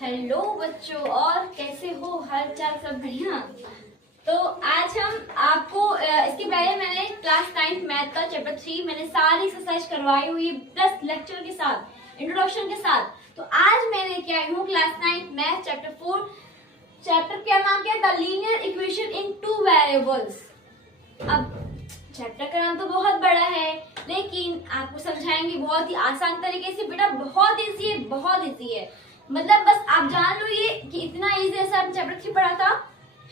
Hello बच्चों, और कैसे हो? हाल चाल सब बढ़िया? तो आज हम आपको इसके पहले मैंने क्लास 9 मैथ का चैप्टर 3 मैंने सारी एक्सरसाइज करवाई हुई प्लस लेक्चर के साथ, इंट्रोडक्शन के साथ। तो आज मैंने क्या हूँ क्लास 9 मैथ चैप्टर 4, चैप्टर का नाम क्या है? The linear equation in 2 variables. अब चैप्टर का नाम तो बहुत बड़ा है, लेकिन आपको समझाएंगे बहुत ही आसान तरीके से। बेटा बहुत इजी है, बहुत इजी है। मतलब बस आप जान लो ये कि इतना इजी जैसा आपने चैप्टर 3 पढ़ा था,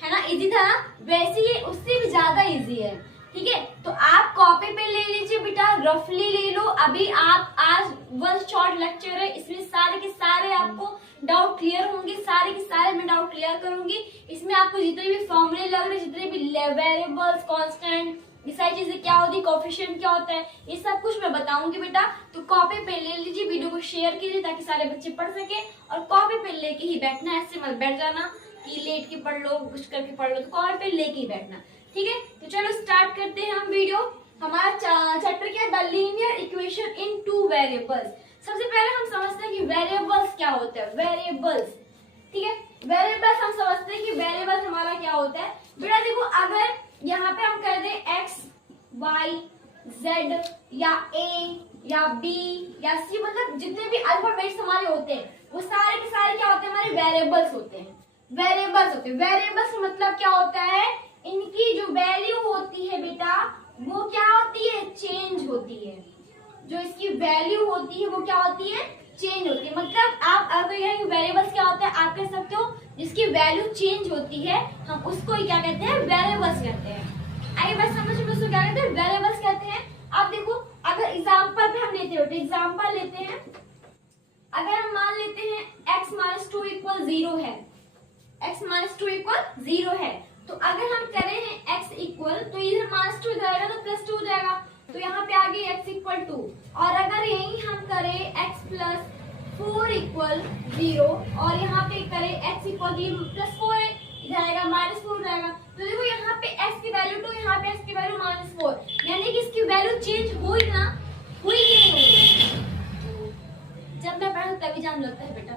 है ना, इजी था ना, वैसे ही उससे भी ज्यादा इजी है। ठीक है, तो आप कॉपी पे ले लीजिए बेटा, रफली ले लो। अभी आप आज वन शॉर्ट लेक्चर है, इसमें सारे के सारे आपको डाउट क्लियर होंगे, सारे के सारे मैं डाउट क्लियर करूंगी। इसमें आपको जितने भी फॉर्मूले लग रहे, जितने भी वेरिएबल्स, कांस्टेंट, ये सारी चीजें क्या होती है, कोएफिशिएंट क्या होता है, ये सब कुछ मैं बताऊंगी बेटा। तो कॉपी पे ले लीजिए, वीडियो को शेयर कीजिए ताकि सारे बच्चे पढ़ सके। और कॉपी पे लेके ही बैठना, ऐसे मत बैठ जाना कि लेट के पढ़ लो, कुछ करके पढ़ लो। तो कॉपी पे लेके ही बैठना, ठीक है। तो चलो स्टार्ट करते हैं हम वीडियो। हमारा चैप्टर क्या है? The linear equation in 2 variables. सबसे पहले हम समझते हैं कि वेरिएबल्स क्या होता है। वेरिएबल्स, ठीक है, वेरिएबल्स हम समझते हैं कि वेरिएबल्स हमारा क्या होता है। बेटा देखो, अगर यहाँ पे हम कर दें x, y, z या a या b या c, मतलब जितने भी अल्फाबेट्स हमारे होते हैं वो सारे के सारे क्या होते हैं? हमारे वेरिएबल्स होते हैं। वेरिएबल्स होते हैं। वेरिएबल्स का मतलब क्या होता है? इनकी जो वैल्यू होती है बेटा, वो क्या होती है? चेंज होती है। जो इसकी वैल्यू होती है वो क्या होती है? चेंज होती है। मतलब आप अगर यह वेरिएबल्स क्या होता है आप कह सकते हो, जिसकी वैल्यू चेंज होती है हम उसको ही क्या कहते हैं? वेरिएबल्स कहते हैं। आइए बस समझ में, उसको क्या कहते हैं? वेरिएबल्स कहते हैं। अब देखो, अगर एग्जांपल पे हम लेते हो, एग्जांपल लेते हैं। अगर हम मान लेते हैं x - 2 = 0 है, x - 2 = 0 है, तो अगर हम करें हैं x इक्वल, तो इधर -2 जाएगा तो +2 हो जाएगा, तो यहाँ पे आ गई x = 2। और अगर यही हम करें x + 4 = 0 और यहाँ पे करें x = 4 है, जाएगा -4 जाएगा। तो देखो यहाँ पे x की वैल्यू 2, यहाँ पे x की वैल्यू -4, यानी कि इसकी वैल्यू चेंज हुई ना, हुई कि नहीं हुई? जब मैं पढ़ाऊँ तभी जान लगता है बेटा,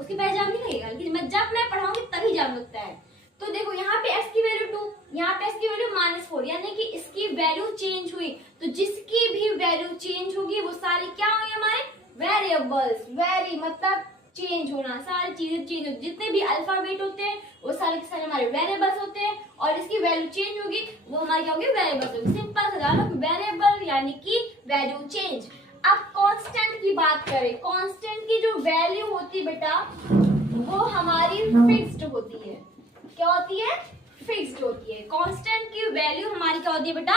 उसके पहले जान नहीं लगेगा, लेकिन जब मैं पढ़ाऊंगी तभी जान लगता है। तो देखो यहाँ पे x की वैल्यू 2, यहाँ पे x की वैल्यू -4, यानी कि इसकी वैल्यू चेंज हुई। तो जिसकी भी वैल्यू चेंज होगी वो सारी क्या होंगे? हमारे वेरिएबल्स। वेरी मतलब चेंज होना, सारी चीजें चेंज होती, जितने भी अल्फाबेट होते हैं वो सारे के सारे हमारे वेरिएबल्स होते हैं। और इसकी वैल्यू चेंज होगी वो हमारे क्या होंगे? वेरिएबल्स होंगे। सिंपल सा जानो, वेरिएबल यानी कि वैल्यू चेंज। अब कांस्टेंट की बात करें, कांस्टेंट की जो वैल्यू होती है बेटा वो हमारी फिक्स्ड होती है। क्या होती है? फिक्स्ड होती है। कांस्टेंट की वैल्यू हमारी क्या होती है बेटा?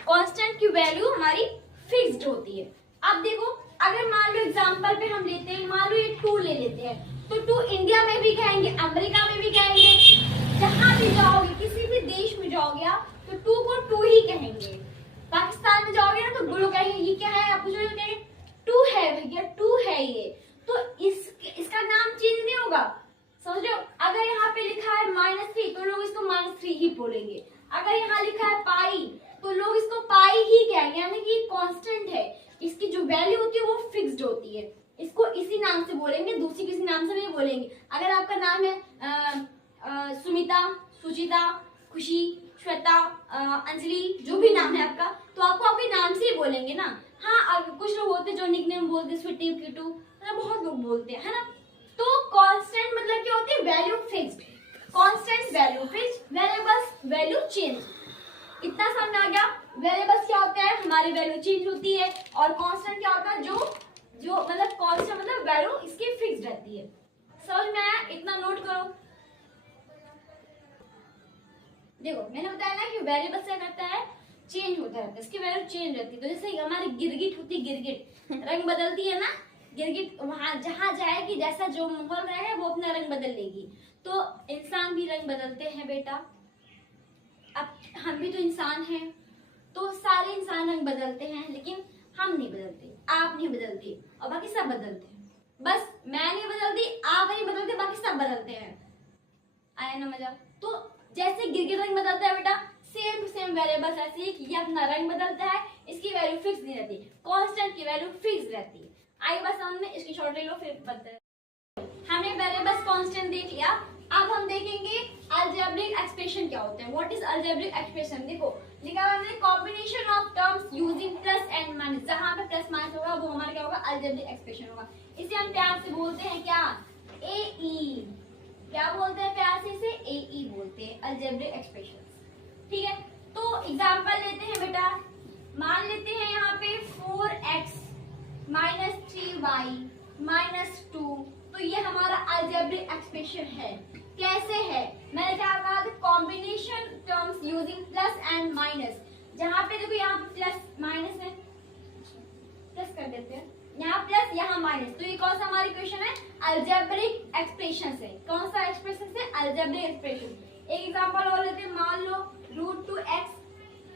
कांस्टेंट की वैल्यू हमारी फिक्स्ड होती है। अब देखो, अगर मान लो एग्जांपल पे हम लेते हैं, मान लो ये 2 ले लेते हैं, तो 2 इंडिया में भी कहेंगे, अमेरिका में भी कहेंगे, जहां भी जाओगे, किसी भी देश में जाओगे आप तो 2 को 2 ही कहेंगे। पाकिस्तान में जाओगे ना तो गुरु कहेंगे ये क्या है, आप पूछोगे कहेंगे 2 है भैया, 2 है ये। तो इसका नाम चेंज नहीं होगा, समझ रहे हो? अगर यहाँ पे लिखा है -3 तो लोग इसको -3 ही बोलेंगे। अगर यहाँ लिखा है पाई तो लोग इसको पाई ही कहेंगे, यानी कि कांस्टेंट है, इसकी जो वैल्यू होती है वो फिक्स्ड होती है। इसको इसी नाम से बोलेंगे, दूसरी किसी नाम से नहीं बोलेंगे। अगर आपका नाम है सुमिता, सुचिता, खुशी, श्वेता, अंजलि, जो भी नाम है आपका, तो आपको आपके नाम से ही बोलेंगे ना। हाँ, कुछ लोग होते हैं जो निकनेम बोलते हैं, स्वीटी, किटू, बहुत लोग बोलते हैं, है ना। तो कांस्टेंट मतलब क्या होती है? Value fixed. Constant value fixed, variables value change. इतना समझ आ गया? वेरिएबल्स क्या होता है? हमारी वैल्यू चेंज होती है। और कांस्टेंट क्या होता है? जो मतलब कांस्टेंट मतलब वैल्यू इसकी फिक्स्ड रहती है। समझ में आया? इतना नोट करो। देखो मैंने बताया ना कि वेरिएबल्स क्या करता है? चेंज होता रहता है, इसकी वैल्यू चेंज रहती है। तो जैसे हमारी गिरगिट होती है, गिरगिट रंग बदलती है ना, गिरगिट वहां जहां जाएगी, जैसा जो माहौल रहेगा वो अपना रंग बदल लेगी। तो इंसान भी रंग बदलते हैं बेटा। अब हम भी तो इंसान हैं, तो सारे इंसान रंग बदलते हैं, लेकिन हम नहीं बदलते, आप नहीं बदलती और बाकी सब बदलते हैं। बस मैं नहीं बदलती, आप नहीं बदलते, बाकी सब बदलते हैं। आया ना मजा? तो जैसे गिरगिट रंग बदलता है बेटा, सेम टू सेम वेरिएबल्स ऐसे ही कि ये अपना रंग बदलता है, इसकी वैल्यू फिक्स नहीं रहती, कांस्टेंट की वैल्यू फिक्स रहती है। आई बात समझ में? इसकी शॉर्ट ले लो फिर बनता है। हमने वेरिएबल कांस्टेंट देख लिया, अब हम देखेंगे अलजेब्रिक एक्सप्रेशन क्या होते हैं। What is algebraic expression? देखो लिखा हुआ है combination of terms using plus and minus, जहां पे प्लस माइनस होगा वो हमारा क्या होगा, अलजेब्रिक एक्सप्रेशन होगा। इसे हम प्यार से बोलते हैं क्या, एई। क्या बोलते हैं प्यार से इसे, एई बोलते हैं, अलजेब्रिक एक्सप्रेशन। ठीक है, तो एग्जांपल लेते हैं बेटा, मान लेते हैं यहाँ पे 4x माइनस 3y माइनस 2, तो ये हमारा अलजेब्रिक एक्सप्रेशन है। कैसे है, मैंने क्या कहा था, combination terms using plus and minus. जहां पे देखो यहाँ प्लस माइनस है, प्लस कर देते हैं, यहाँ प्लस यहाँ माइनस, तो ये कौन सा हमारी इक्वेशन है, अलजेब्रिक एक्सप्रेशन से। कौन सा एक्सप्रेशन से, अलजेब्रिक एक्सप्रेशन। एक एग्जांपल और लेते हैं, मान लो √2x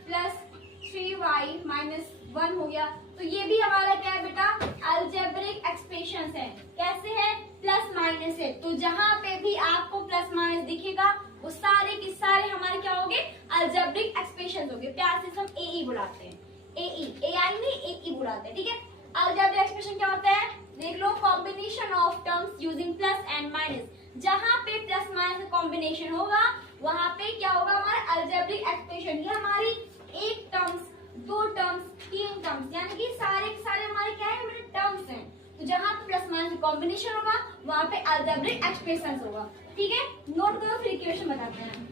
प्लस 3y माइनस 1 हो गया, तो ये भी हमारा क्या है बेटा, अलजेब्रिक एक्सप्रेशन है। कैसे है, प्लस माइनस है, तो जहां पे भी आपको प्लस माइनस दिखेगा वो सारे के सारे हमारे क्या होंगे, अलजेब्रिक एक्सप्रेशन होंगे। प्यार से हम एई बुलाते हैं, एई, एआई नहीं एई बुलाते हैं। ठीक है, अलजेब्रिक एक्सप्रेशन क्या होता है, देख लो, combination of terms using plus and minus. जहां पे प्लस माइनस का कॉम्बिनेशन होगा वहां पे क्या होगा, हमारा अलजेब्रिक एक्सप्रेशन। ये हमारी एक टर्म्स, दो टर्म्स, तीन टर्म्स, यानी कि सारे के सारे हमारे क्या है, हमारे टर्म्स हैं। तो जहां पे प्लस माइनस कॉम्बिनेशन होगा वहां पे अलजेब्रिक एक्सप्रेशन होगा। ठीक है, नोट करो, फिर इक्वेशन बताते हैं।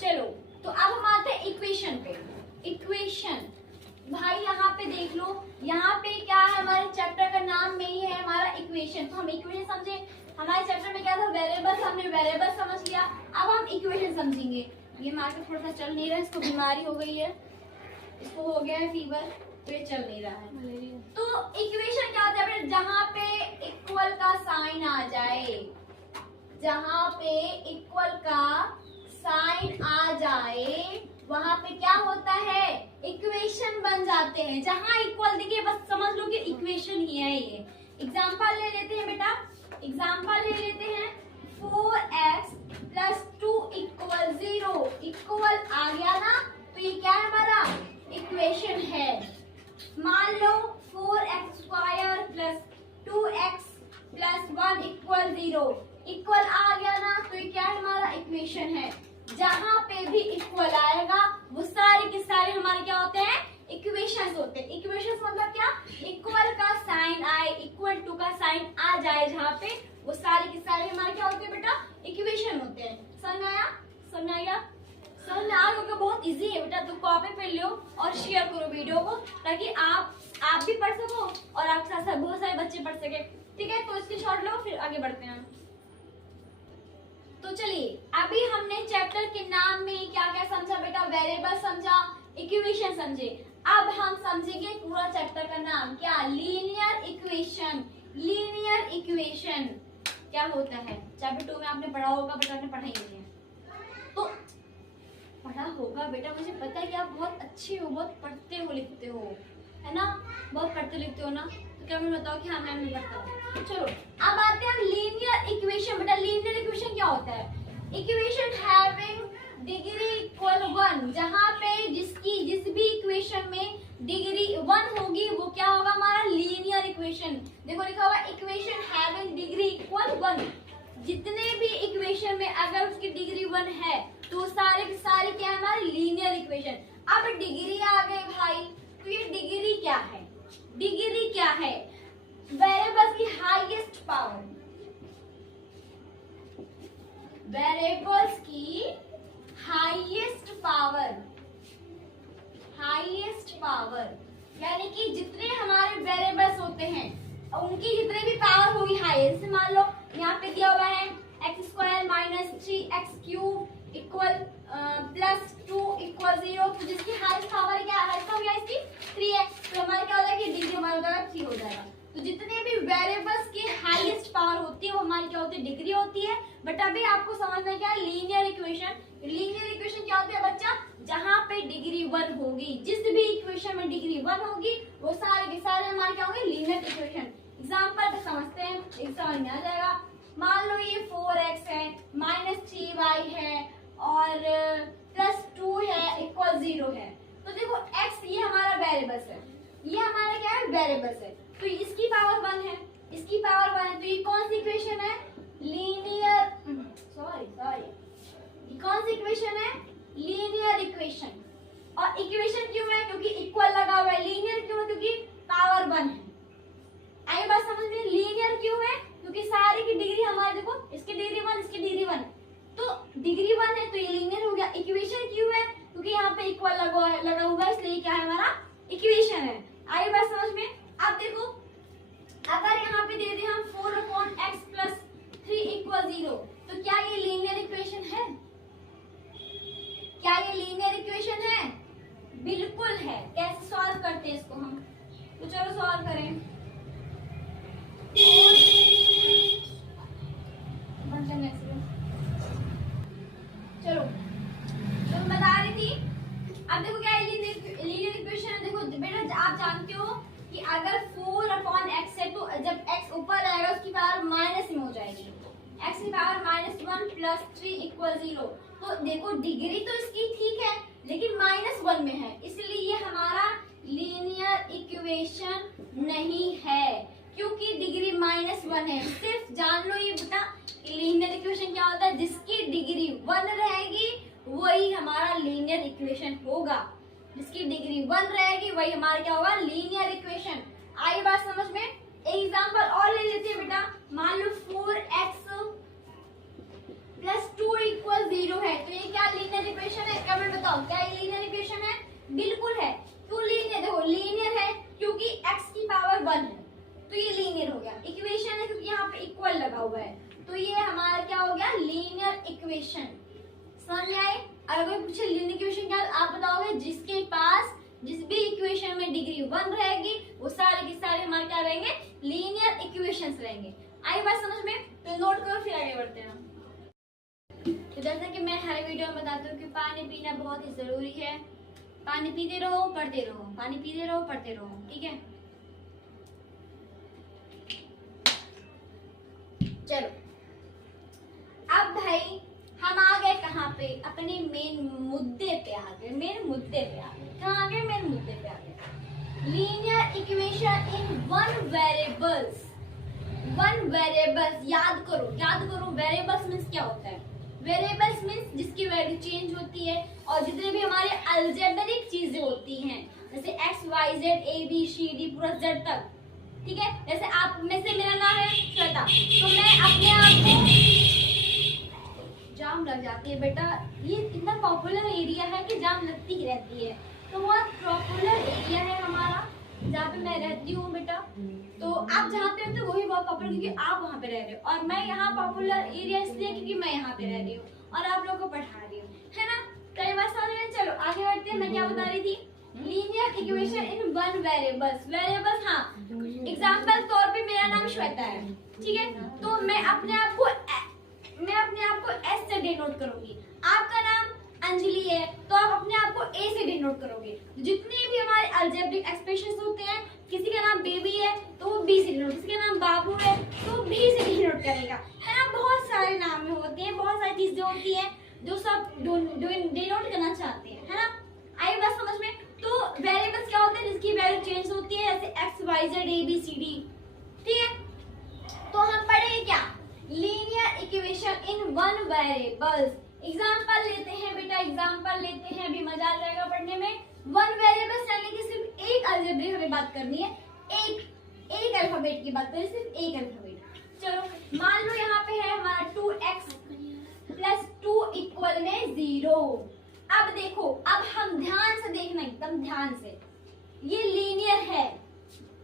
चलो, तो अब हम आते हैं इक्वेशन पे। इक्वेशन भाई यहाँ पे देख लो, यहाँ पे क्या है, हमारे चैप्टर का नाम में ही है हमारा इक्वेशन। तो हम इक्वेशन समझे, हमारे चैप्टर में क्या था, वेरिएबल्स, हमने वेरिएबल समझ लिया। अब हम इक्वेशन समझेंगे। ये मार्केट थोड़ा सा चल नहीं रहा है, इसको बीमारी हो गई है, इसको हो गया है फीवर, तो ये चल नहीं रहा है। तो इक्वेशन क्या होता है, जहां पे इक्वल का साइन आ जाए, जहां पे इक्वल का साइन आ जाए वहां पे क्या होता है, इक्वेशन बन जाते हैं। जहां इक्वल दिखे बस समझ लो कि इक्वेशन ही है ये। एग्जांपल ले लेते हैं बेटा, एग्जांपल ले लेते हैं, 4x प्लस 2 इक्वल 0, इक्वल आ गया ना, तो ये क्या है, हमारा इक्वेशन है। मान लो 4x square plus 2x plus 1 equal 0, equal आ गया ना, तो ये क्या है, हमारा इक्वेशन है। जहां पे भी इक्वल आएगा वो सारे के सारे हमारे क्या होते हैं, इक्वेशंस होते हैं। इक्वेशंस मतलब क्या, इक्वल का साइन आए, इक्वल टू का साइन आ जाए जहां पे, वो सारे के सारे हमारे क्या होते हैं बेटा, इक्वेशन होते हैं। समझ में आया, समझ में आया, समझ में आ गया, बहुत इजी है बेटा। तो कॉपी पे लो और शेयर करो वीडियो को, ताकि आप भी पढ़ सको और आपके साथ साथ बहुत सारे बच्चे पढ़ सके। ठीक है, तो इसकी शॉर्ट लो, फिर आगे बढ़ते हैं। तो चलिए, अभी हमने चैप्टर के नाम में क्या क्या समझा बेटा, वेरिएबल समझा, इक्वेशन समझे। अब हम समझेंगे पूरा चैप्टर का नाम, क्या, लीनियर इक्वेशन। लीनियर इक्वेशन क्या होता है, चैप्टर 2 में आपने पढ़ा होगा, बट आपने पढ़ा ही नहीं है। तो पढ़ा होगा बेटा, मुझे पता है कि आप बहुत अच्छे हो, बहुत पढ़ते हो, लिखते हो, है ना, बहुत पढ़ते लिखते हो ना, तो क्या मुझे बताओ कि हाँ मैम नहीं पढ़ता हूँ। चलो, अब आते हैं लीनियर इक्वेशन। बेटा लीनियर इक्वेशन क्या होता है, इक्वेशन हैविंग डिग्री इक्वल 1, जहां पे जिसकी जिस भी इक्वेशन में डिग्री 1 होगी वो क्या होगा, हमारा लीनियर इक्वेशन। देखो लिखा हुआ इक्वेशन हैविंग डिग्री इक्वल 1, जितने भी इक्वेशन में अगर उसकी डिग्री 1 है तो सारे के सारे क्या है, हमारे लीनियर इक्वेशन। अब डिग्री आ गए भाई, तो ये डिग्री क्या है, डिग्री क्या है, वेरिएबल्स की हाईएस्ट पावर, वेरिएबल्स की हाईएस्ट पावर, हाईएस्ट पावर, यानी कि जितने हमारे वेरिएबल्स होते हैं उनकी जितने भी पावर होगी हाईएस्ट। मान लो यहाँ पे दिया हुआ है x square minus 3x cube equal plus 2 equal 0, तो जिसकी हाईएस्ट पावर क्या, हाईएस्ट हो गया इसकी 3 है, तो हमारा क्या हो जाएगा, डिग्री हमारा हो जाएगा 3 हो जाएगा। तो जितने भी वेरिएबल्स की हाईएस्ट पावर होती है वो हमारी क्या होती है, डिग्री होती है। बट अभी आपको समझना क्या है, लीनियर इक्वेशन। लीनियर इक्वेशन क्या होती है बच्चा, जहां पे डिग्री 1 होगी, जिस भी इक्वेशन में डिग्री 1 होगी वो सारे के सारे हमारे क्या होंगे, लीनियर इक्वेशन। एग्जांपल पे समझते हैं, एक समझ में आ जाएगा। मान लो ये 4x है माइनस 3y है और प्लस 2 है इक्वल 0 है। तो देखो x ये हमारा वेरिएबल्स है, ये हमारा क्या है, वेरिएबल्स है। तो इसकी पावर 1 है, इसकी पावर 1 है, तो ये कौन सी इक्वेशन है? लीनियर, सॉरी, कौन सी इक्वेशन है? Linear equation. और इक्वेशन क्यों है? क्योंकि इक्वल लगा हुआ है। लीनियर क्यों है? क्योंकि पावर 1 है। आई बात समझ में? लीनियर क्यों है? क्योंकि सारी की डिग्री हमारे, देखो इसकी डिग्री 1, इसकी डिग्री 1, तो डिग्री 1 है तो ये लीनियर हो गया। इक्वेशन क्यों है? क्योंकि यहाँ पे इक्वल लगा हुआ है, इसलिए क्या है? हमारा इक्वेशन है। आई बात समझ में? अब देखो, अगर यहाँ पे दे दे हम 4/x + 3 = 0, तो क्या ये लीनियर इक्वेशन है? क्या ये लीनियर इक्वेशन है? बिल्कुल है। कैसे सॉल्व करते हैं इसको हम? तो चलो सॉल्व करें। चलो, तो मैं बता रही थी, अब देखो क्या है लीनियर इक्वेशन है। देखो बेटा, आप जानते हो कि अगर 4/x है तो जब x ऊपर आएगा उसकी पावर माइनस में हो जाएगी। x की पावर -1 + 3 = 0। तो देखो डिग्री तो इसकी ठीक है, लेकिन -1 में है, इसलिए ये हमारा लीनियर इक्वेशन नहीं है, क्योंकि डिग्री -1 है। सिर्फ जान लो ये बेटा, लीनियर इक्वेशन क्या होता है? जिसकी डिग्री 1 रहेगी वही हमारा लीनियर इक्वेशन होगा। जिसकी डिग्री 1 रहेगी वही हमारा क्या होगा? Linear equation. आई बात समझ में? एग्जांपल और ले लेते हैं बेटा। मान लो 4x + 2 = 0 है, तो ये क्या लीनियर इक्वेशन है? कमेंट बताओ, क्या ये लीनियर इक्वेशन है? बिल्कुल है। क्यों लीनियर? देखो लीनियर है क्योंकि x की पावर 1 है, तो ये लीनियर हो गया। इक्वेशन है क्योंकि यहाँ पे इक्वल लगा हुआ है, तो ये हमारा क्या हो गया? Linear equation. समझ में आए? अगर कोई पूछे लीनियर इक्वेशन क्या, आप बताओगे जिसके पास जिस भी इक्वेशन में डिग्री 1 रहेगी वो सारे के सारे हमारे क्या रहेंगे? लीनियर इक्वेशंस रहेंगे। आई बात समझ में? तो नोट करो, फिर आगे बढ़ते हैं। तो जैसा कि मैं हर वीडियो में बताती हूँ कि पानी पीना बहुत ही जरूरी है। पानी पीते रहो, पढ़ते रहो, पानी पीते रहो, पढ़ते रहो, ठीक है? चलो, अब भाई हम आ गए कहाँ पे? अपने मेन मुद्दे पे आ गए। मेन मुद्दे पे आ गए। कहाँ आ गए? मेन मुद्दे पे आ गए। Linear equation in 1 variables. 1 variables, याद करो वेरिएबल्स मींस क्या होता है? वेरिएबल्स मींस जिसकी वैल्यू चेंज होती है, और जितने भी हमारे अलजेब्रिक चीजें होती हैं, जैसे x, y, z, a, b, c, d पूरा z तक, ठीक है? जैसे आप में से मेरा नाम है श्वेता, तो मैं अपने आप को, जाम लग जाती है बेटा, ये इतना पॉपुलर एरिया है कि जाम लगती ही रहती है। तो बहुत पॉपुलर एरिया है हमारा जहाँ पे मैं रहती हूँ बेटा। तो आप जहाँ पे रहते हो वही बहुत पॉपुलर, क्योंकि आप वहाँ पे रह रहे हो, और मैं यहाँ पॉपुलर एरिया इसलिए क्योंकि मैं यहाँ पे रह रही हूँ और आप लोगों को पढ़ा रही हूँ, है ना? कई बार समझ में? चलो आगे बढ़ते हैं। मैं क्या बता रही थी? Linear equation in 1 variables. Variables, हाँ, एग्जाम्पल तौर पे मेरा नाम श्वेता है, ठीक है? तो मैं अपने आप को एस से डिनोट करूंगी। आपका नाम अंजलि है तो आप अपने आप को ए से डिनोट करोगे। जितने भी हमारे अलजेब्रिक एक्सप्रेशंस होते हैं, किसी का नाम बेबी है तो वो बी से डिनोट, किसी का नाम बाबू है तो बी से डिनोट करेगा, है ना? बहुत सारे नाम होते हैं, बहुत सारी चीजें होती हैं जो सब डिनोट करना चाहते हैं, है ना? आई बात समझ में? तो वेरिएबल्स क्या होते हैं? जिसकी वैल्यू चेंज होती है, जैसे x, y, z, a, b, c, d, ठीक है? तो हम पढ़ेंगे क्या? Linear equation in 1 variables. Example लेते हैं बेटा, एग्जांपल लेते हैं, अभी मजा आ जाएगा पढ़ने में। 1 वेरिएबल्स यानी कि सिर्फ एक अलजेब्रिक हमें बात करनी है, एक अल्फाबेट की बात करें, सिर्फ एक अल्फाबेट। चलो मान लो यहाँ पे है हमारा 2x + 2 = 0। अब देखो, अब हम ध्यान से देखना, एकदम ध्यान से, ये लीनियर है,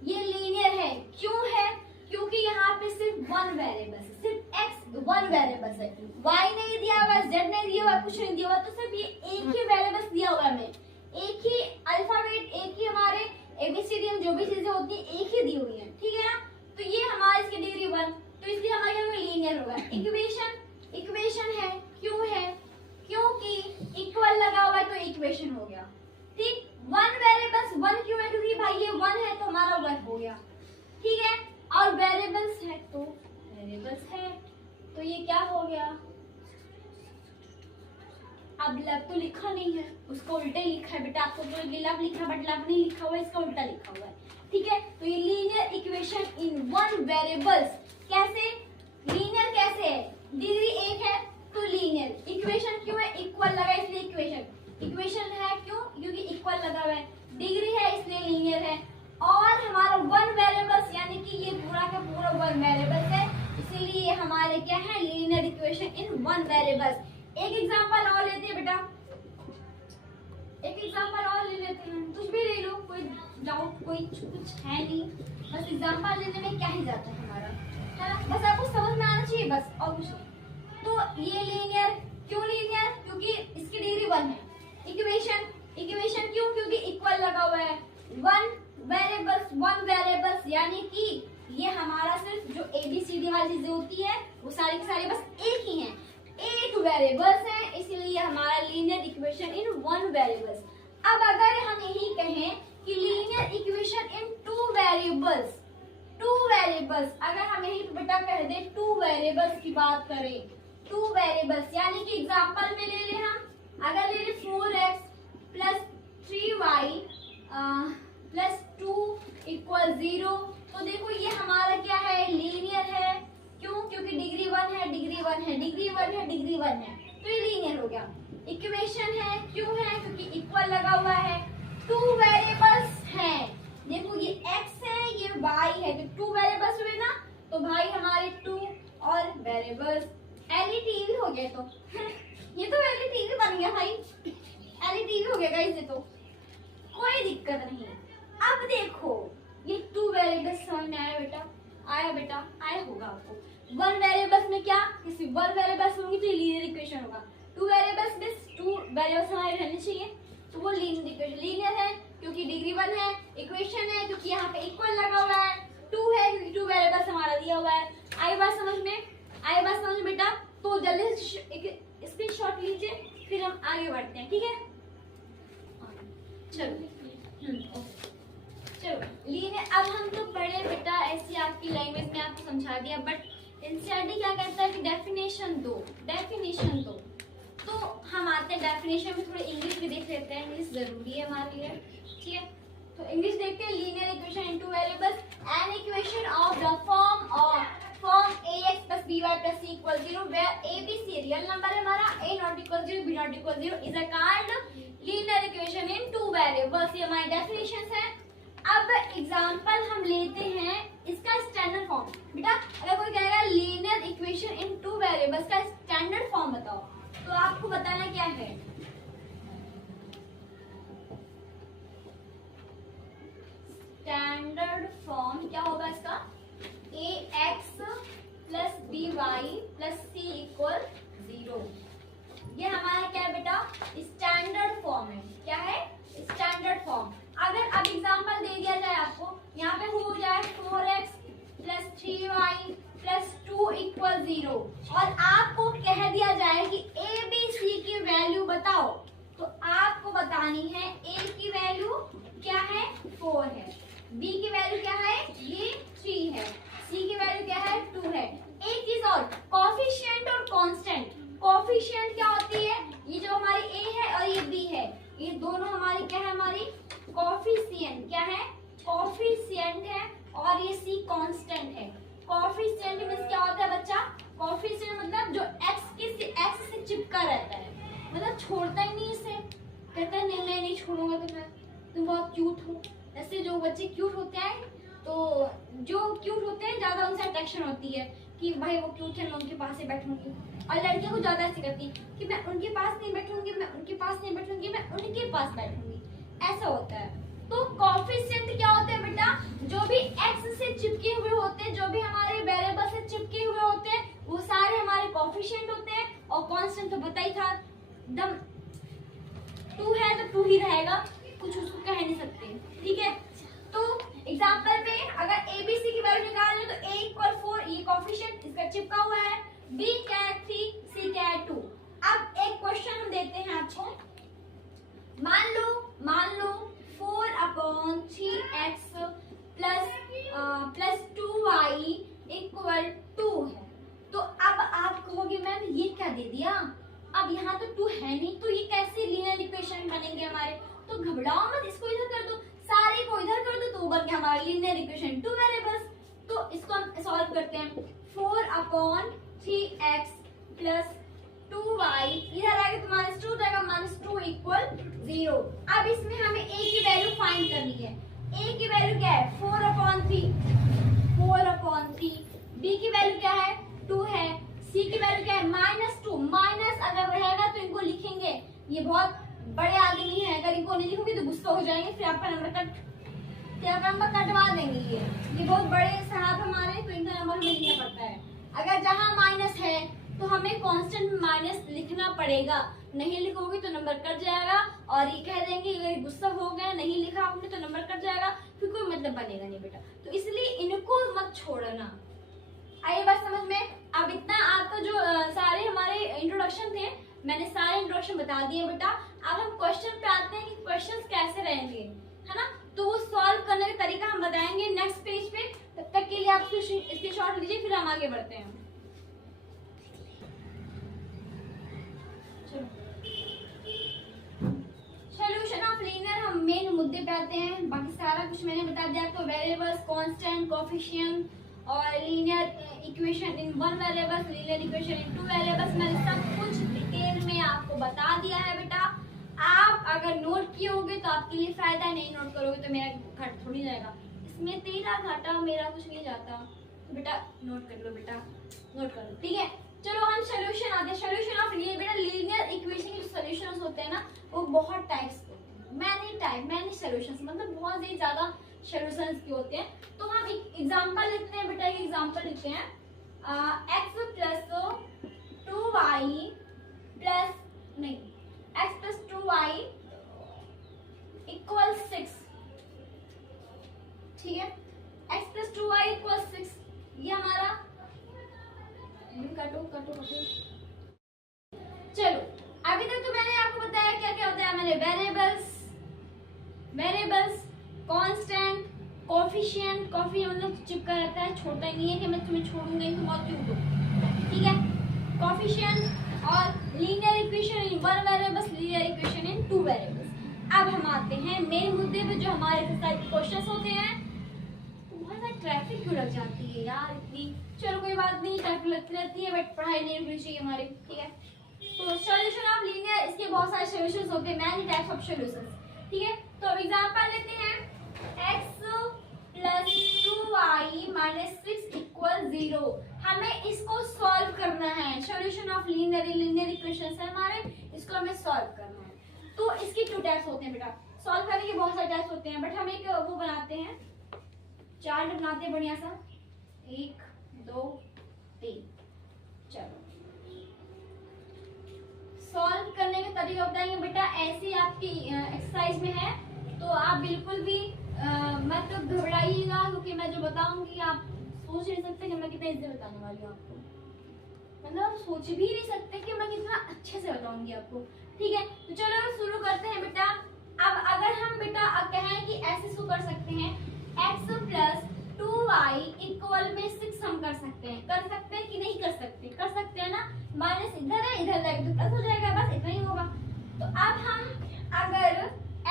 ये लीनियर है। क्यों है? क्योंकि यहाँ पे सिर्फ 1 वेरिएबल, सिर्फ x 1 वेरिएबल है, y नहीं दिया हुआ, z नहीं दिया हुआ, कुछ नहीं दिया हुआ, तो सिर्फ ये एक ही वेरिएबल दिया हुआ है हमें, एक ही अल्फाबेट, एक ही हमारे एबीसीडी जो भी चीजें होती है एक ही दी हुई है, ठीक है ना? तो ये हमारा इसकी डिग्री 1, तो इसलिए हमारे यहाँ लीनियर होगा। इक्वेशन है, क्यों है? क्योंकि इक्वल लगा हुआ है तो इक्वेशन हो गया, ठीक? 1 वेरिएबल्स 1 क्यों है? क्योंकि भाई ये 1 है तो हमारा 1 हो गया, ठीक है? और वेरिएबल्स है तो वेरिएबल्स है तो ये क्या हो गया? अब लब तो लिखा नहीं है, उसको उल्टे लिखा है बेटा। आपको तो लब लिखा बट लब नहीं लिखा हुआ है, इसका उल्टा लिखा हुआ है, ठीक है? तो ये लीनियर इक्वेशन इन 1 वेरिएबल्स कैसे अननोन वेरिएबल्स है, इसीलिए हमारे क्या है linear equation in one variables. एक एग्जांपल और लेते हैं बेटा, एक एग्जांपल और ले लेते हैं, कुछ भी ले लो, कोई डाउट कोई कुछ है नहीं, बस एग्जांपल लेने में क्या ही जाता है हमारा, है ना, बस आपको समझ में आना चाहिए बस, और कुछ नहीं। तो ये लीनियर, क्यों लीनियर, क्योंकि इसकी डिग्री 1 है। इक्वेशन क्यों, क्योंकि इक्वल लगा हुआ है, वन वेरिएबल्स यानी कि ये हमारा सिर्फ जो ABCD वाली चीजें होती है वो सारी की सारी बस एक ही हैं, एक वेरिएबल्स है, इसीलिए हमारा linear equation in one variables. अब अगर हम यही कहें कि linear equation in two variables, अगर हम यही बेटा कह दे टू वेरिएबल्स की बात करें, टू वेरिएबल्स यानी कि एग्जांपल में ले ले हम, अगर ले ले 4x plus 3y plus 2 equal 0, तो देखो ये हमारा क्या है लीनियर है, क्यों, क्योंकि डिग्री 1 है, तो ये लीनियर हो गया। इक्वेशन है, क्यों है, क्योंकि इक्वल लगा हुआ है, टू वेरिएबल्स हैं, देखो ये x है ये y है, तो टू वेरिएबल्स हुए ना, तो भाई हमारे टू और वेरिएबल्स एलईटीवी हो गए, तो ये तो एलईटीवी बन गया भाई, एलईटीवी हो गया गाइस, ये तो कोई दिक्कत नहीं। अब देखो ये टू वेरिएबल्स समझ में आया बेटा, आया होगा आपको। वन वेरिएबल्स में क्या, किसी वन वेरिएबल्स होंगी तो ये लीनियर इक्वेशन होगा, टू वेरिएबल्स में टू वेरिएबल्स हमारे रहने चाहिए, तो वो लीनियर इक्वेशन, लीनियर है क्योंकि डिग्री 1 है, इक्वेशन है क्योंकि यहाँ पे इक्वल लगा हुआ है, टू है क्योंकि टू वेरिएबल्स हमारा दिया हुआ है। आई बात समझ में बेटा, तो जल्दी स्क्रीनशॉट लीजिए, फिर हम आगे बढ़ते हैं, ठीक है। चलो लीनियर, अब हम तो पढ़े बेटा ऐसी आपकी लैंग्वेज में आपको समझा दिया, बट एनसीईआरटी क्या कहता है कि डेफिनेशन दो, तो हम आते हैं डेफिनेशन में, थोड़ी इंग्लिश भी देख लेते हैं, इंग्लिश जरूरी है हमारे लिए, ठीक है। तो इंग्लिश देखते हैं, linear equation in two variables, an equation of the form ax plus by plus c equals 0 where abc real number है हमारा, a not equal 0 b not equal 0 is a called linear equation in two variables, ये हमारी definitions है। अब example हम लेते हैं इसका स्टैंडर्ड फॉर्म, बेटा अगर कोई कहेगा linear equation in two variables का स्टैंडर्ड फॉर्म बताओ, तो आपको बताना क्या है, स्टैंडर्ड फॉर्म क्या होगा इसका, ax plus by plus c equal 0, ये हमारा क्या है बेटा स्टैंडर्ड फॉर्म है, क्या है स्टैंडर्ड फॉर्म। अगर अब एग्जांपल दे दिया जाए आपको, यहाँ पे हो जाए 4x plus 3y plus 2 equal 0, और आपको कह दिया जाए कि a b c की वैल्यू बताओ, तो आपको बतानी है a की वैल्यू क्या है 4 है, b की वैल्यू क्या है ये 3 है, c की वैल्यू क्या है 2 है। एक चीज और, कोफिशिएंट और कांस्टेंट, कोफिशिएंट क्या होती है, ये जो हमारी a है और ये b है, ये दोनों हमारी क्या है, हमारी कोफिशिएंट, क्या है कोफिशिएंट है, और ये c कांस्टेंट है। कोफिशिएंट मींस क्या होता है बच्चा, कोफिशिएंट मतलब जो x से चिपका रहता है, मतलब छोड़ता ही नहीं इसे, कहता है नहीं मैं नहीं छोड़ूंगा तुम्हें, तुम बहुत क्यूट हो। ऐसे जो बच्चे क्यूट होते हैं, तो जो क्यूट होते हैं ज्यादा उनसे अट्रैक्शन होती है कि भाई वो क्यूट है मैं उनके पास ही बैठूंगी, और लड़कियों को ज्यादा ऐसे करती है कि मैं उनके पास नहीं बैठूंगी, मैं उनके पास नहीं बैठूंगी, मैं उनके पास बैठूंगी, ऐसा होता है। तो कोफिशिएंट क्या होते हैं बेटा, जो भी x से चिपके हुए होते हैं, जो भी हमारे वेरिएबल से चिपके हुए होते हैं, वो सारे हमारे कोफिशिएंट होते हैं। और कांस्टेंट तो पता ही था, दम 2 है तो 2 ही रहेगा, कुछ उसको कह नहीं सकते, ठीक है। तो एग्जांपल में अगर ABC की वैल्यू निकालनी है तो A इक्वल 4, ये कोफिशिएंट इसका चिपका हुआ है, B क्या है 3, C क्या है 2। अब एक क्वेश्चन हम देते हैं आपको, मान लो 4/3x प्लस 2y इक्वल 2 है, तो अब आप कहोगे मैम ये क्या दे दिया, अब यहाँ तो 2 है नहीं, तो ये कैसे लीनियर इक्वेशन बनेंगे हमारे, तो घबराओ मत, इसको इधर कर दो, सारे को इधर कर दो, तो बन गया हमारा लीनियर इक्वेशन टू वेरिएबल्स। तो इसको हम सॉल्व करते हैं, 4/3x प्लस 2y, इधर आएगा तो -2 जाएगा, -2 इक्वल 0। अब इसमें हमें a की वैल्यू फाइंड करनी है, a की वैल्यू क्या है 4/3 बी की वैल्यू क्या है 2 है, सी की वैल्यू क्या है -2। माइनस अगर रहेगा तो इनको लिखेंगे, ये बहुत बड़े आदमी है, अगर इनको नहीं लिखोगे तो गुस्सा हो जाएंगे, फिर आपका नंबर कटवा देंगे। ये बहुत बड़े साहब हमारे, तो इनका नंबर हमें लिखना पड़ता है। अगर जहाँ माइनस है तो हमें कांस्टेंट में माइनस लिखना पड़ेगा, नहीं लिखोगे तो नंबर कट जाएगा, और ये कह देंगे अगर गुस्सा हो गया नहीं लिखा आपने तो नंबर कट जाएगा, फिर कोई मतलब बनेगा नहीं बेटा। तो इसलिए इनको मत छोड़ना। आइए बात समझ में। अब इतना आपका जो सारे हमारे इंट्रोडक्शन थे, मैंने सारे इंट्रोडक्शन बता दिए बेटा। अब हम क्वेश्चन पे आते हैं कि क्वेश्चंस कैसे रहेंगे, है ना। तो वो सॉल्व करने का तरीका हम बताएंगे नेक्स्ट पेज पे। तब तक के लिए आप स्क्रीनशॉट लीजिए, फिर हम आगे बढ़ते हैं। सॉल्यूशन ऑफ लीनियर, हम मेन मुद्दे पे आते हैं। बाकी सारा कुछ मैंने बता दिया आपको, वेरिएबल्स, कांस्टेंट, कोएफिशिएंट और linear equation in one variables, linear equation in two variables, मैंने सब कुछ डिटेल में आपको बता दिया है बेटा। आप अगर नोट किए होगे तो आपके लिए फायदा, नहीं नोट करोगे तो मेरा घट थोड़ी जाएगा। इसमें तेरा घाटा मेरा कुछ नहीं जाता, तो बेटा नोट कर लो, बेटा नोट कर लो, ठीक है। चलो हम सोल्यूशन आते हैं। सोल्यूशन ऑफ लीनियर, बेटा लीनियर इक्वेशन के जो सोल्यूशंस होते हैं ना वो बहुत टाइप्स के होते हैं, मैनी सोल्यूशंस, मतलब बहुत ही ज्यादा सोल्यूशंस के होते हैं। तो हम एक एग्जांपल लेते हैं बेटा, एक एग्जांपल लेते हैं x + 2y प्लस नहीं x + 2y = 6, ठीक है। x + 2y = 6, ये हमारा कटो। चलो अभी तक तो मैंने आपको बताया क्या क्या होता है। मैंने वेरिएबल्स, कांस्टेंट, कोएफिशिएंट मतलब चिपका रहता है, छोड़ता ही नहीं है कि मैं तुम्हें छोड़ूंगा ही, तुम और क्यों दो, ठीक है। कोएफिशिएंट और linear equation in one variables, linear equation in two variables. अब हम आते हैं मेन मुद्दे पे, जो हमारे एक्सरसाइज के क्वेश्चंस होते हैं। ट्रैफिक क्यों लग जाती है यार इतनी, चलो कोई बात नहीं, ट्रैफिक लगती रहती है बट पढ़ाई नहीं रुकनी चाहिए हमारी, ठीक है। तो सॉल्यूशन ऑफ लीनियर, इसके बहुत सारे सॉल्यूशंस होते हैं, मैनी टाइप्स ऑफ सॉल्यूशंस, ठीक है। तो अब एग्जांपल लेते हैं, x + 2y - 6 = 0। हमें इसको सॉल्व करना है। सॉल्यूशन ऑफ लीनियर इक्वेशंस है हमारे, इसको हमें सॉल्व करना है। तो इसके 2 टाइप्स होते हैं बेटा, सॉल्व करने के बहुत सारे टाइप्स होते हैं, बट हम एक वो बनाते हैं, चार्ट बनाते हैं बढ़िया सा, 1 2 3। चलो सॉल्व करने का तरीका बताएंगे बेटा। ऐसी आपकी एक्सरसाइज में है तो आप बिल्कुल भी मत घबराइएगा, क्योंकि मैं जो बताऊंगी आप सोच नहीं सकते कि मैं कितना इजी बताने वाली हूँ आपको, मतलब आप सोच भी नहीं सकते कि मैं कितना अच्छे से बताऊंगी आपको, ठीक है। तो चलो शुरू करते हैं बेटा। अब अगर हम बेटा कहें कि ऐसे शुरू कर सकते हैं, x + 2y = 6 हम कर सकते हैं कि नहीं कर सकते? कर सकते हैं ना, माइनस इधर है इधर जाएगा तो प्लस हो जाएगा, बस इतना ही होगा। तो अब हम अगर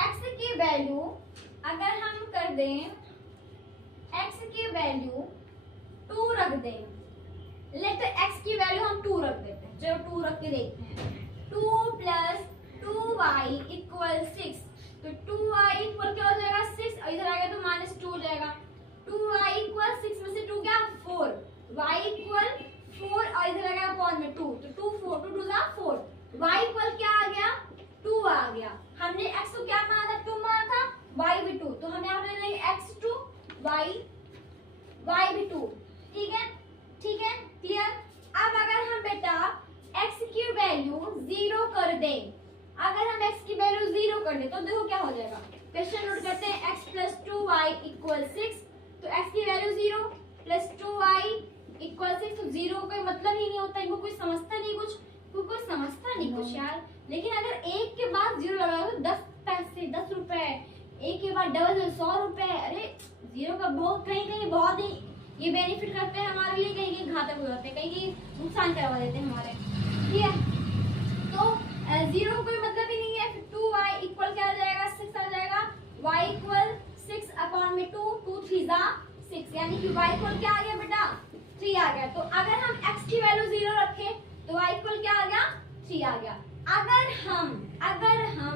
x की वैल्यू अगर हम कर दें, x की वैल्यू 2 रख दें, लेते x की वैल्यू हम 2 रख देते हैं, चलो 2 रख के देखते हैं। 2 + 2y = 6, तो 2y इक्वल क्या हो जाएगा 6, और इधर आ गया तो -2 हो जाएगा। 2y = 6 में से 2 क्या 4, y = 4 और इधर आ गया अपॉन में 2, तो 2 4 2 2 4, y इक्वल क्या आ गया 2 आ गया। हमने x को क्या माना था 2 माना था, y भी 2, तो हम यहाँ पे लेंगे x2 y भी 2, ठीक है क्लियर। अब अगर हम बेटा x की वैल्यू 0 कर दें, अगर हम x की वैल्यू 0 कर दें तो देखो क्या हो जाएगा। क्वेश्चन नोट करते हैं, x + 2y = 6, तो x की वैल्यू 0 + 2y = 6, तो 0 का मतलब ही नहीं होता, इनको कोई समझता नहीं कुछ यार। लेकिन अगर एक के बाद 0 लगाओ तो 10 पैसे 10 रुपए, एक के बाद डबल 100 रुपए, अरे 0 का बहुत कहीं बहुत ही ये बेनिफिट करते हैं हमारे लिए, कहीं घातक हो जाते हैं, कहीं नुकसान करवा देते हैं हमारे, ठीक है। तो 0 का कोई मतलब ही नहीं है। फिर 2y इक्वल क्या आ जाएगा 6 आ जाएगा, y इक्वल 6 अपॉन में 2, 2 3 6, यानी कि y इक्वल क्या आ गया बेटा 3 आ गया। तो अगर हम x की वैल्यू 0 रखें तो y इक्वल क्या आ गया 3 आ गया। अगर हम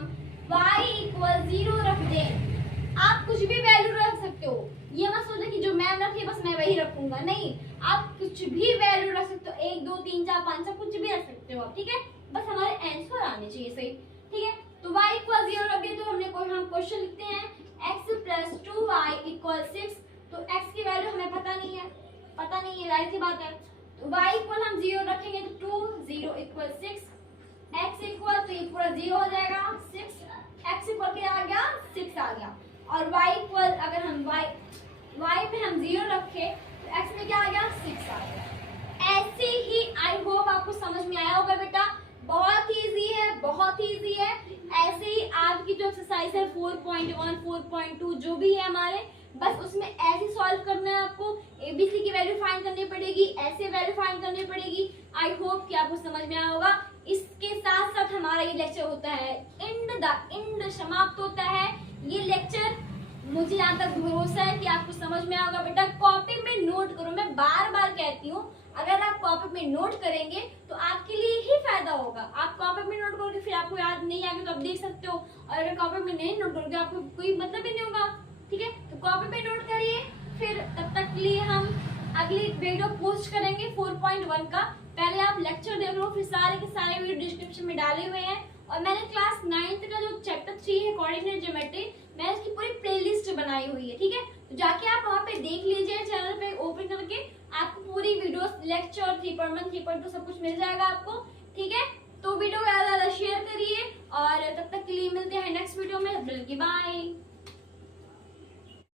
y इक्वल 0 रख दें, आप कुछ भी वैल्यू रख सकते हो, ये मत सोचो कि जो मैम रखी बस मैं वही रखूंगा, नहीं, आप कुछ भी वैल्यू रख सकते हो, 1 2 3 4 5 6 कुछ भी रख सकते हो आप, ठीक है। बस हमारे आंसर आने चाहिए सही, ठीक है। तो y इक्वल 0 रख दिया, तो हम क्वेश्चन लिखते हैं x प्लस 2y इक्वल 6। तो x की वैल्यू हमें पता नहीं है, जाहिर सी बात है। तो y इक्वल हम 0 रखेंगे तो 2 0 इक्वल 6, x इक्वल तो ये पूरा 0 हो जाएगा 6, x इक्वल क्या आ गया 6 आ गया। और y इक्वल अगर हम y पे हम 0 रखे तो x में क्या आ गया 6 आ गया। ऐसे ही आई होप आपको समझ में आया होगा बेटा, बहुत इजी है, बहुत इजी है। ऐसे ही आपकी जो एक्सरसाइज है 4.1 4.2 जो भी है हमारे, बस उसमें ऐसे सॉल्व करना है आपको। एबीसी की वैल्यू फाइंड करनी पड़ेगी, ऐसे वैल्यू फाइंड करनी पड़ेगी। आई होप कि आपको समझ में आया होगा। इसके साथ साथ हमारा ये लेक्चर होता है इंड समाप्त होता है ये लेक्चर। मुझे यहाँ तक भरोसा है कि आपको समझ में आएगा बेटा। कॉपी में नोट करो, मैं बार बार कहती हूँ, अगर आप कॉपी में नोट करेंगे तो आपके लिए ही फायदा होगा। आप कॉपी में नोट करोगे फिर आपको याद नहीं आएगा तो आप देख सकते हो, और अगर कॉपी में नहीं नोट करोगे आपको कोई मतलब ही नहीं होगा, ठीक है। तो कॉपी में नोट करिए, फिर तब तक के लिए हम अगली वीडियो पोस्ट करेंगे 4.1 का। पहले आप लेक्चर देख लो, फिर सारे के सारे वीडियो डिस्क्रिप्शन में डाले हुए हैं। और मैंने क्लास 9th का जो चैप्टर 3 है कोऑर्डिनेट ज्योमेट्री, मैंने इसकी पूरी प्लेलिस्ट बनाई हुई है, ठीक है। तो जाके आप वहाँ पे देख लीजिए, चैनल पे ओपन करके आपको पूरी वीडियोस लेक्चर 3.1 3.2 सब कुछ मिल जाएगा आपको, ठीक है। तो वीडियो को ज्यादा शेयर करिए, और तब तक के लिए मिलते हैं नेक्स्ट वीडियो में। बाय।